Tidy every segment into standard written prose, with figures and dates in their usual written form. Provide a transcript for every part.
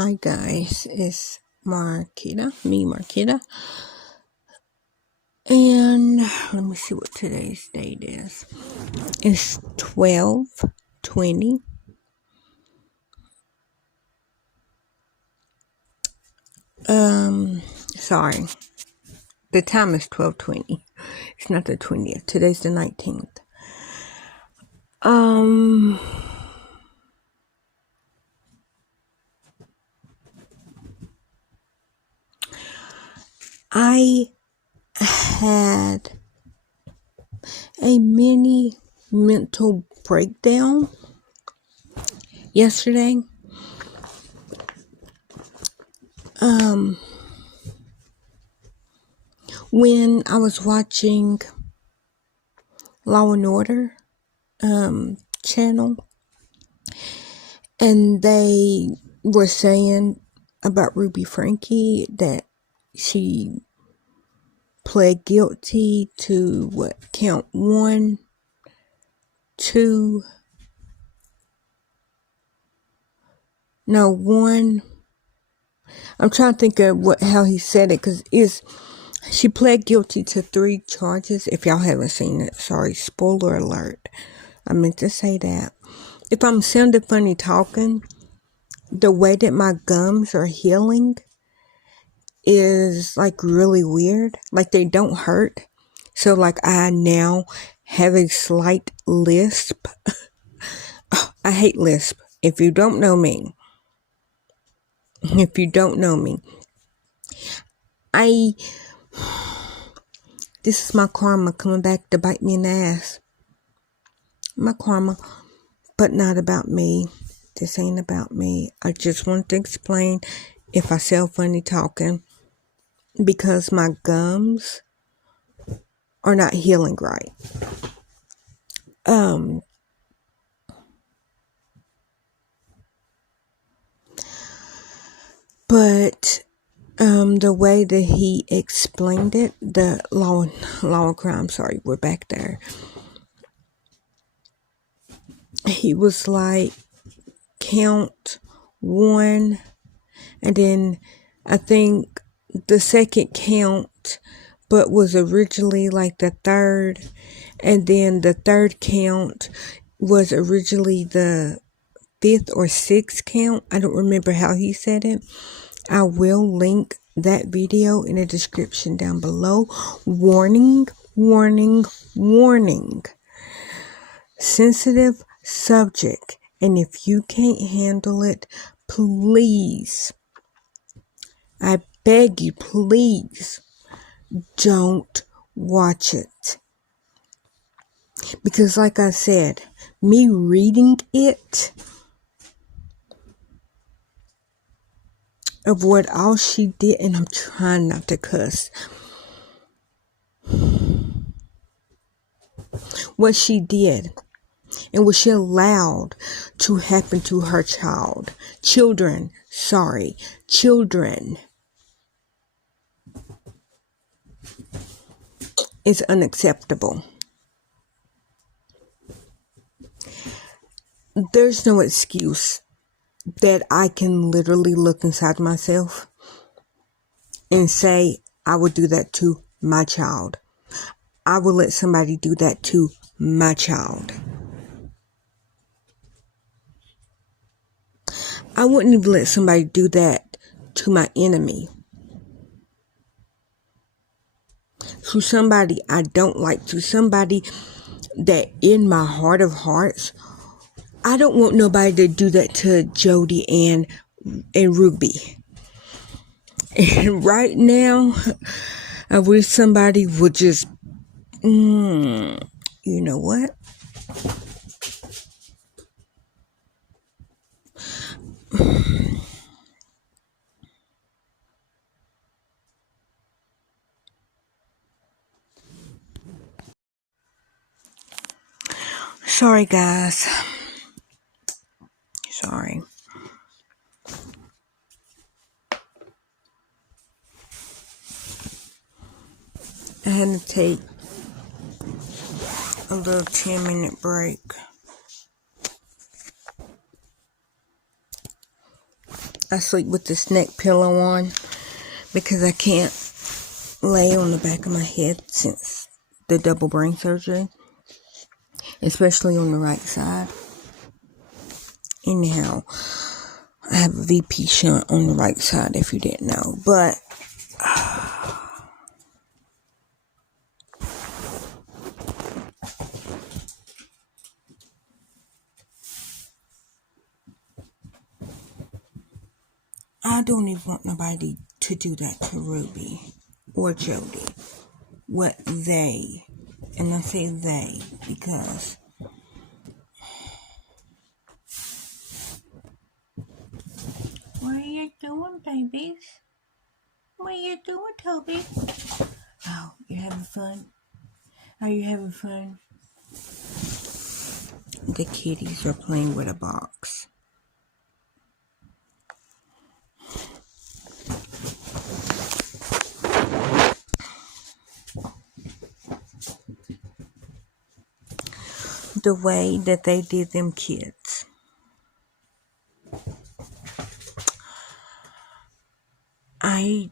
Hi guys, it's Marquita, and let me see what today's date is. It's 12/20. Sorry, the time is 12:20. It's not the 20th. Today's the 19th. I had a mini mental breakdown yesterday. When I was watching Law and Order channel, and they were saying about Ruby Frankie that she pled guilty to count 1, 2, no 1. I'm trying to think of how he said it, because she pled guilty to 3 charges. If y'all haven't seen it, sorry, spoiler alert. I meant to say that. If I'm sounding funny talking, the way that my gums are healing is like really weird. Like they don't hurt. So like I now have a slight lisp. I hate lisp. If you don't know me, this is my karma coming back to bite me in the ass. My karma, but not about me. This ain't about me. I just want to explain if I sound funny talking, because my gums are not healing right. But the way that he explained it, the law and crime, sorry, we're back there. He was like, count 1, and then I think the second count, but was originally like the third, and then the third count was originally the 5th or 6th count. I don't remember how he said it. I will link that video in the description down below. Warning, warning, warning. Sensitive subject. And if you can't handle it, please, I beg you, please don't watch it. Because like I said, me reading it, of what all she did, and I'm trying not to cuss, what she did and what she allowed to happen to her children is unacceptable. There's no excuse that I can literally look inside myself and say, I would do that to my child. I will let somebody do that to my child. I wouldn't even let somebody do that to my enemy. To somebody I don't like, to somebody that in my heart of hearts, I don't want nobody to do that to Jody and Ruby. And right now, I wish somebody would just, you know what? Sorry, guys. Sorry. I had to take a little 10-minute break. I sleep with this neck pillow on because I can't lay on the back of my head since the double brain surgery, especially on the right side. Anyhow, I have a VP shunt on the right side if you didn't know, but I don't even want nobody to do that to Ruby or Jody. What they, and I say they because what are you doing, babies? What are you doing, Toby? Oh, you're having fun? Are you having fun? The kitties are playing with a box. The way that they did them kids. I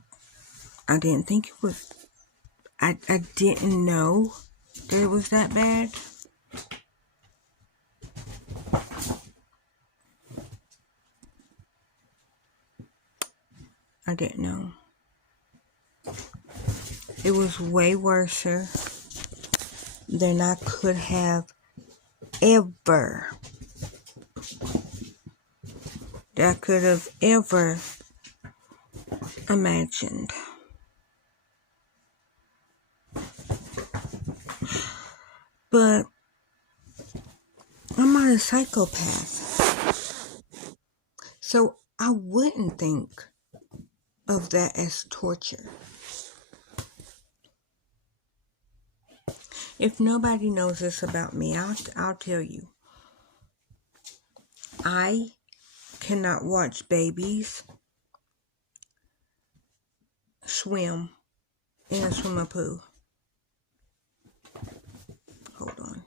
didn't think it was, I didn't know that it was that bad. I didn't know. It was way worse than I could have ever imagined. But I'm not a psychopath. So I wouldn't think of that as torture. If nobody knows this about me, I'll tell you. I cannot watch babies swim in a swimming pool. Hold on.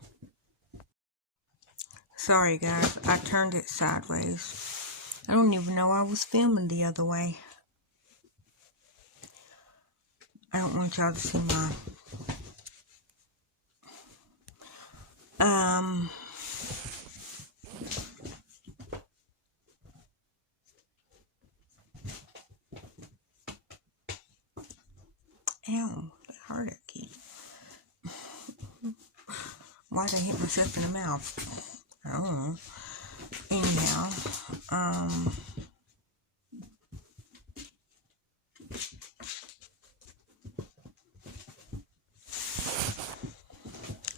Sorry guys, I turned it sideways. I don't even know I was filming the other way. I don't want y'all to see my ow, that hurt a kid. Why'd I hit myself in the mouth? I don't know. Anyhow,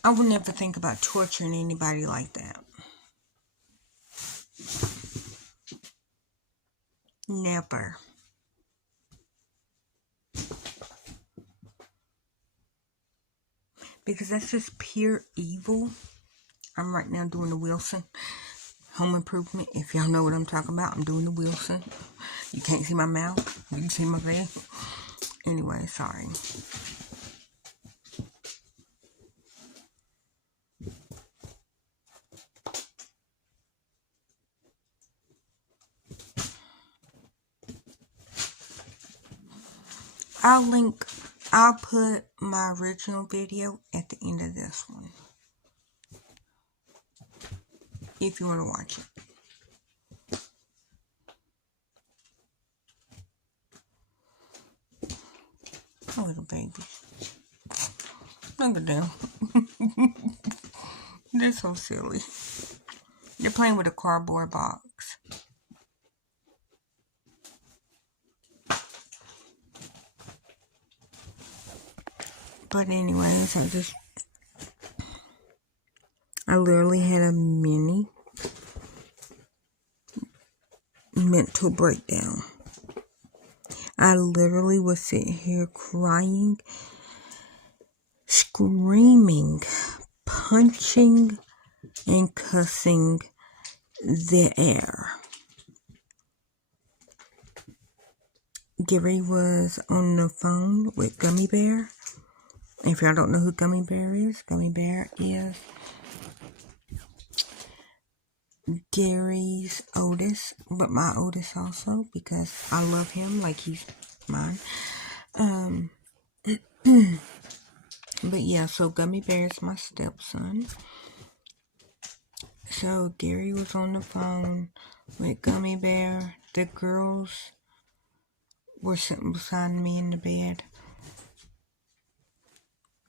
I would never think about torturing anybody like that. Never. Because that's just pure evil. I'm right now doing the Wilson Home Improvement. If y'all know what I'm talking about, I'm doing the Wilson. You can't see my mouth. You can see my face. Anyway, sorry. I'll put my original video at the end of this one. If you want to watch it. Oh, little baby. Look at them. They're so silly. They're playing with a cardboard box. But anyways, I literally had a mini mental breakdown. I literally was sitting here crying, screaming, punching, and cussing the air. Gary was on the phone with Gummy Bear. If y'all don't know who Gummy Bear is Gary's oldest, but my oldest also, because I love him like he's mine. But yeah, so Gummy Bear is my stepson. So Gary was on the phone with Gummy Bear. The girls were sitting beside me in the bed,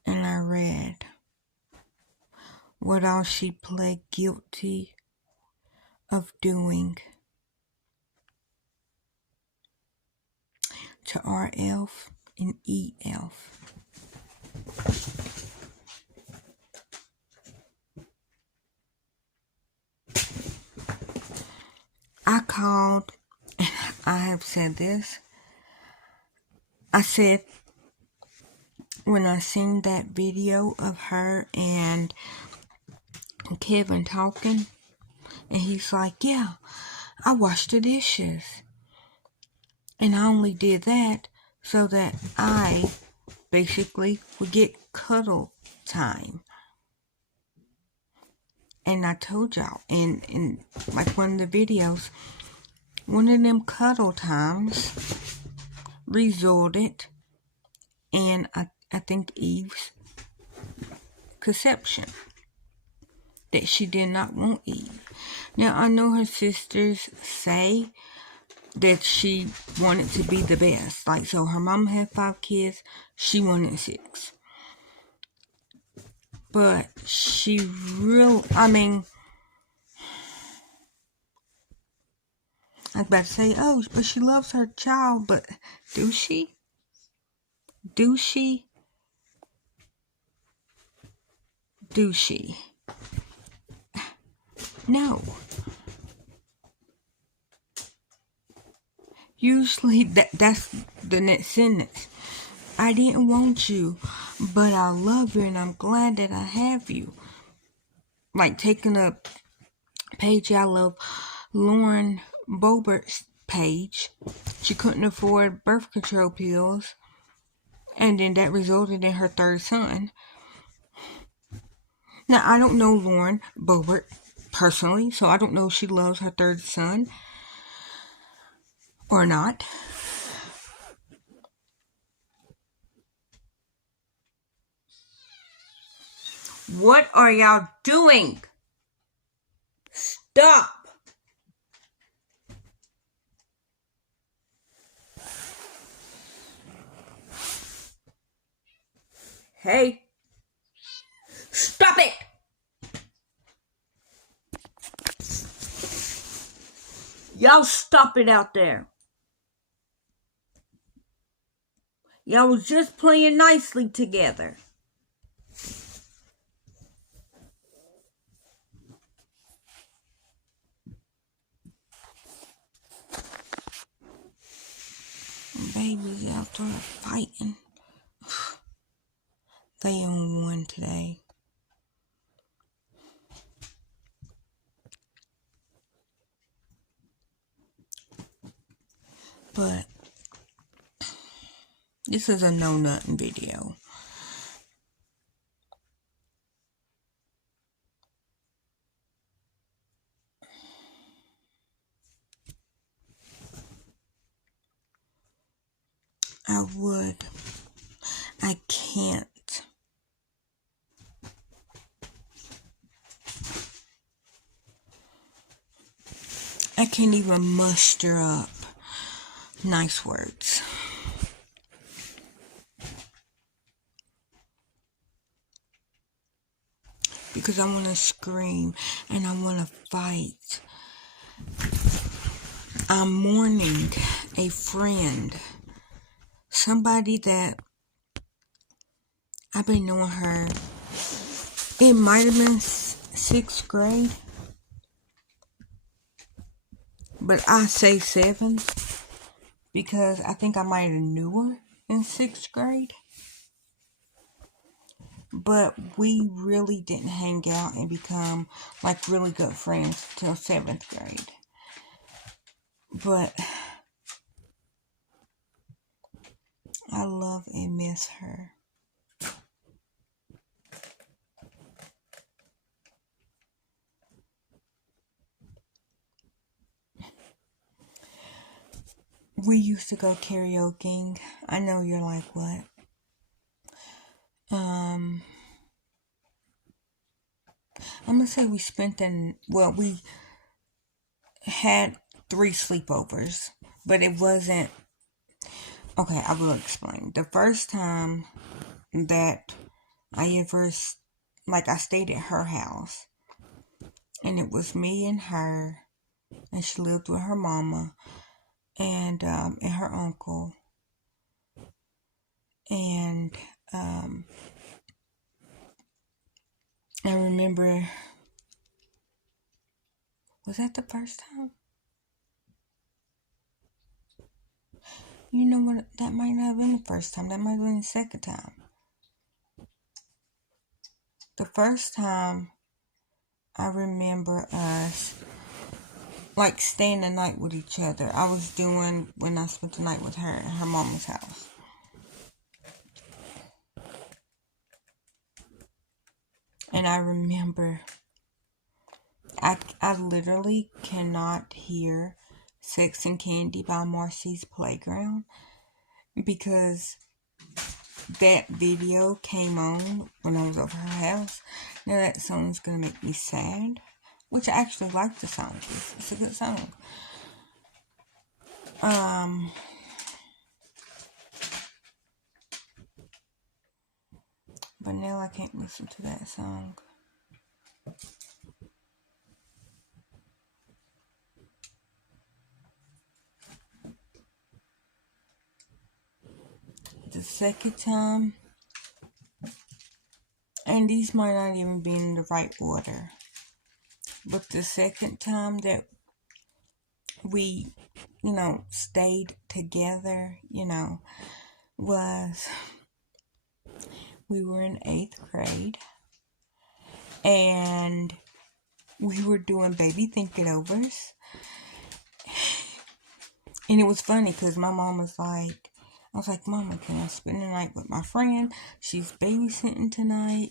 and I read what all she pled guilty of doing to R.F. and E.F. I called, and I have said this. I said, when I seen that video of her and Kevin talking, and he's like, yeah, I washed the dishes. And I only did that so that I basically would get cuddle time. And I told y'all, in like one of the videos, one of them cuddle times resulted in, I think, Eve's conception. That she did not want Eve. Now, I know her sisters say that she wanted to be the best. Like, so her mom had 5 kids, she wanted 6. But she really, I was about to say, oh, but she loves her child, but do she? Do she? Do she? No. Usually that's the next sentence. I didn't want you, but I love you and I'm glad that I have you. Like taking a page out of Lauren Boebert's page. She couldn't afford birth control pills, and then that resulted in her 3rd son. Now, I don't know Lauren Boebert personally, so I don't know if she loves her 3rd son or not. What are y'all doing? Stop! Hey! Stop it! Y'all stop it out there. Y'all was just playing nicely together. Babies out there fighting. They on one today. But this is a no-nothing video. I can't. I can't even muster up nice words. Because I want to scream and I want to fight. I'm mourning a friend. Somebody that I've been knowing her. It might have been 6th grade. But I say 7th. Because I think I might have knew her in 6th grade. But we really didn't hang out and become like really good friends till 7th grade. But I love and miss her. we used to go karaokeing. I know you're like, what? I'm gonna say we we had 3 sleepovers, but it wasn't, okay, I will explain. The first time that I ever, I stayed at her house, and it was me and her, and she lived with her mama, and her uncle, and, I remember, was that the first time? You know what? That might not have been the first time. That might have been the second time. The first time, I remember us, staying the night with each other. I was doing when I spent the night with her at her mama's house. And I remember, I literally cannot hear Sex and Candy by Marcy's Playground because that video came on when I was over her house. Now that song's gonna make me sad, which I actually like the song. It's a good song. But now I can't listen to that song. The second time, and these might not even be in the right order, but the second time that we, stayed together, was we were in 8th grade, and we were doing baby think-it-overs. And it was funny because my mom was like, I was like, Mama, can I spend the night with my friend? She's babysitting tonight.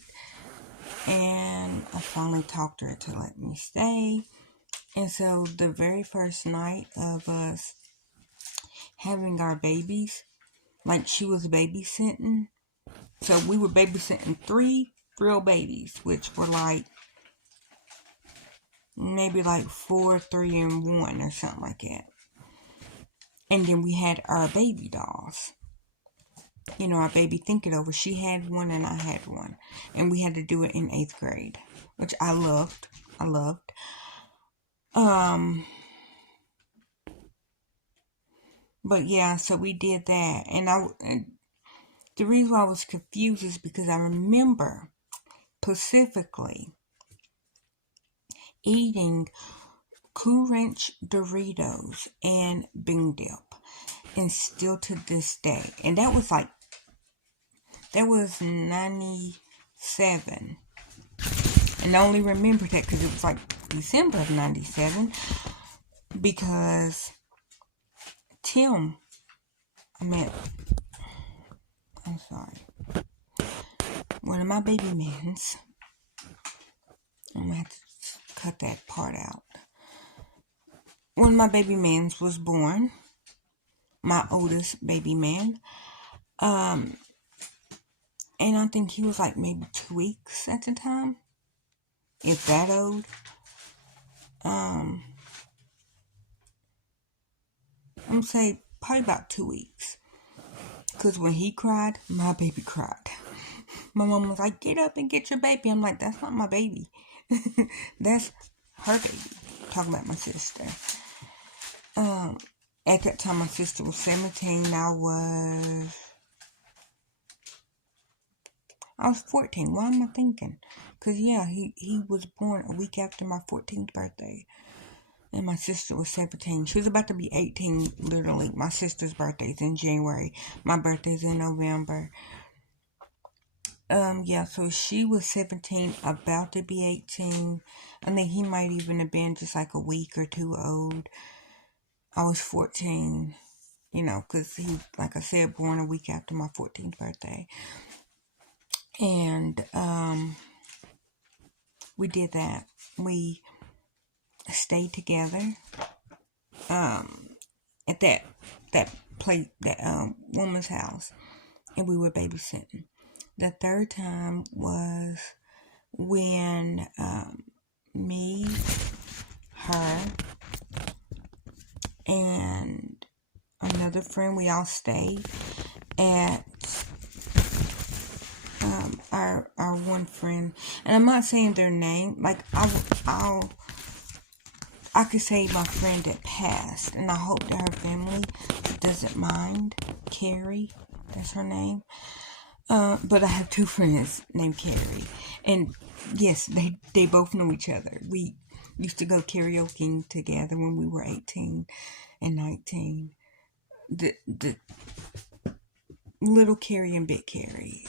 And I finally talked her to let me stay. And so the very first night of us having our babies, she was babysitting. So we were babysitting 3 real babies, which were maybe 4, 3, and 1 or something like that. And then we had our baby dolls. Our baby think-it-over. She had one and I had one. And we had to do it in 8th grade, which I loved. But yeah, so we did that. And the reason why I was confused is because I remember specifically eating Cool Ranch Doritos and Bing Dip. And still to this day. And that was 97. And I only remember that because it was December of 97. Because one of my baby mans, I'm going to have to cut that part out. One of my baby mans was born. My oldest baby man. And I think he was maybe 2 weeks at the time. If that old. I'm going to say probably about 2 weeks. Because when he cried, my baby cried. My mom was like, get up and get your baby. I'm like, that's not my baby. That's her baby. Talking about my sister. At that time, my sister was 17. I was 14. Why am I thinking? Because, yeah, he was born a week after my 14th birthday. And my sister was 17. She was about to be 18, literally. My sister's birthday's in January. My birthday's in November. Yeah, so she was 17, about to be 18. I think he might even have been just a week or 2 old. I was 14, because he, like I said, born a week after my 14th birthday. And, we did that. We stayed together. at that place, that woman's house, and we were babysitting. The third time was when me, her, and another friend, we all stayed at our one friend, and I'm not saying their name. Like I could say my friend that passed, and I hope that her family doesn't mind. Kari, that's her name. But I have two friends named Kari, and yes, they both know each other. We used to go karaoke together when we were 18 and 19. The little Kari and big Kari.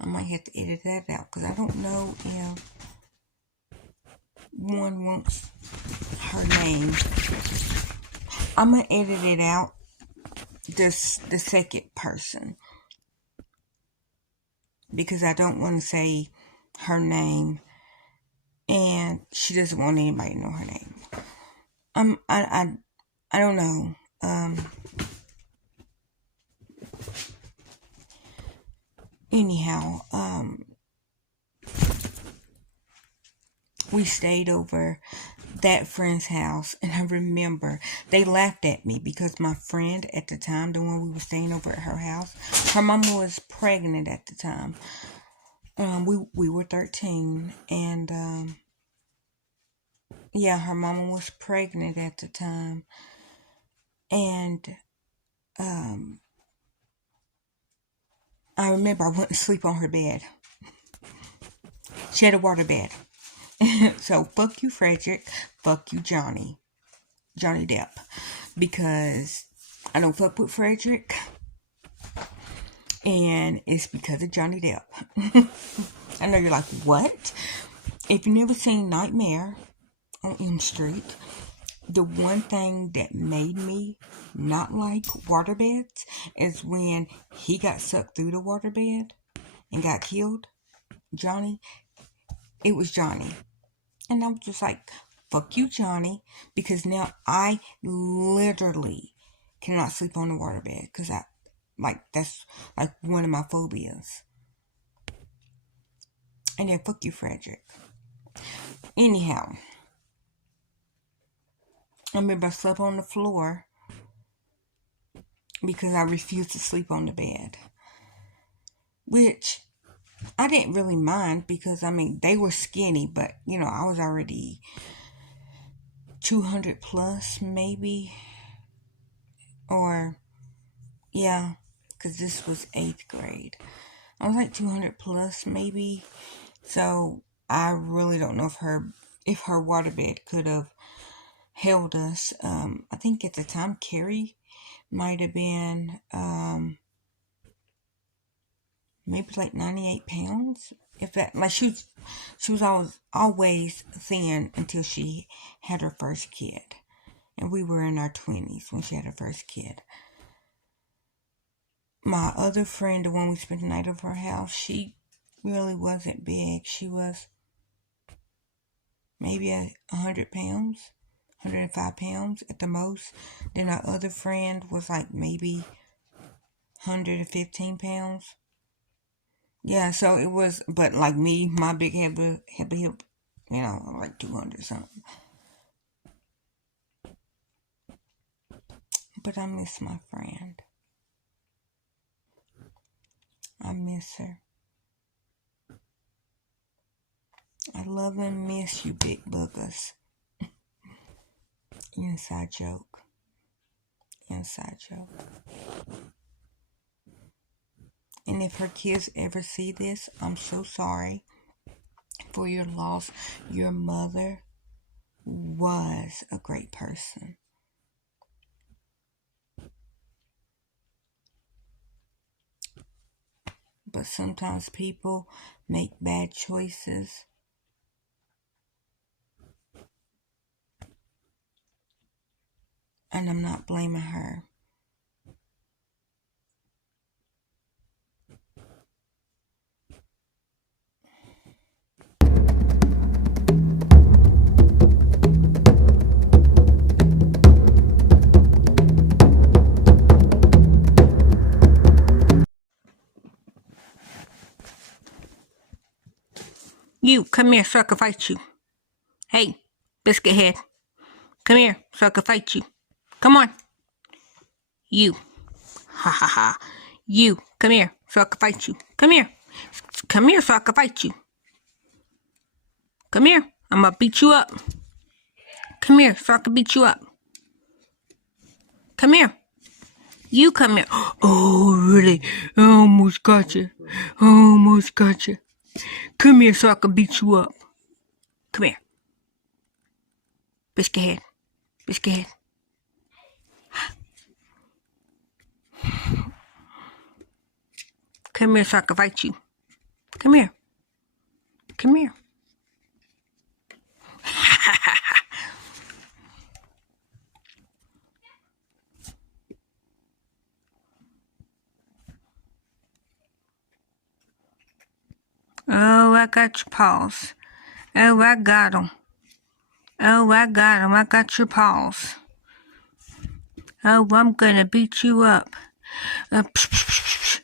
I might have to edit that out because I don't know if one wants her name. I'm gonna edit it out. The second person, because I don't want to say her name, and she doesn't want anybody to know her name. I don't know. Anyhow, we stayed over that friend's house, and I remember they laughed at me because my friend at the time, the one we were staying over at her house, her mama was pregnant at the time. We were 13, and yeah, her mama was pregnant at the time, and I remember I went to sleep on her bed. She had a water bed. So fuck you, Frederick. Fuck you, Johnny Depp, because I don't fuck with Frederick, and it's because of Johnny Depp. I know you're like, what? If you've never seen Nightmare on Elm Street, the one thing that made me not like waterbeds is when he got sucked through the waterbed and got killed. Johnny, it was Johnny. And I was just like, fuck you, Johnny, because now I literally cannot sleep on the waterbed because that's like one of my phobias. And then fuck you, Frederick. Anyhow, I remember I slept on the floor because I refused to sleep on the bed, which I didn't really mind because, I mean, they were skinny, but, you know, I was already 200 plus, maybe. Or, yeah, because this was 8th grade. I was like 200 plus, maybe. So, I really don't know if her waterbed could have held us. I think at the time, Kari might have been, maybe like 98 pounds. If that, like she was always thin until she had her first kid. And we were in our 20s when she had her first kid. My other friend, the one we spent the night at her house, she really wasn't big. She was maybe 100 pounds, 105 pounds at the most. Then our other friend was like maybe 115 pounds. Yeah, so it was, but like me, my big heavy hip, you know, like 200 something. But I miss my friend. I miss her. I love and miss you, big boogers. Inside joke. Inside joke. And if her kids ever see this, I'm so sorry for your loss. Your mother was a great person. But sometimes people make bad choices. And I'm not blaming her. You, come here so I can fight you. Hey, biscuit head. Come here so I can fight you. Come on. You. Ha ha ha. You, come here so I can fight you. Come here. Come here so I can fight you. Come here. I'm gonna beat you up. Come here so I can beat you up. Come here. You come here. Oh, really? I almost got you. Almost got you. Come here so I can beat you up. Come here. Biscuit head. Biscuit head. Come here so I can fight you. Come here. Come here. Oh, I got your paws. Oh, I got 'em. Oh, I got 'em. I got your paws. Oh, I'm gonna beat you up. Psh, psh, psh, psh.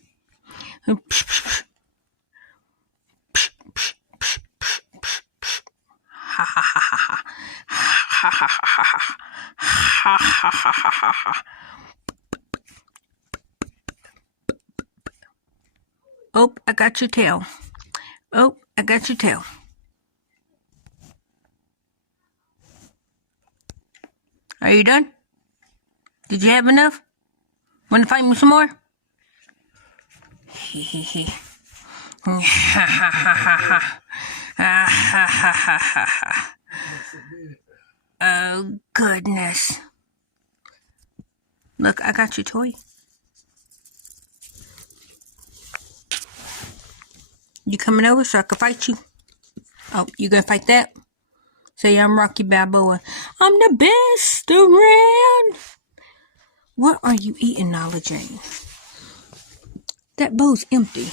Psh, psh, psh. Psh, psh, psh, psh, psh. Ha ha ha ha ha. Ha ha ha ha ha. Ha ha ha ha ha. Oh, I got your tail. Oh, I got your tail. Are you done? Did you have enough? Want to fight me some more? Hee hee hee. Ha ha ha ha ha. Ha ha ha ha ha ha. Oh, goodness. Look, I got your toy. You coming over so I can fight you? Oh, you gonna fight that? Say I'm Rocky Balboa. I'm the best around. What are you eating, Nala Jane? That bowl's empty.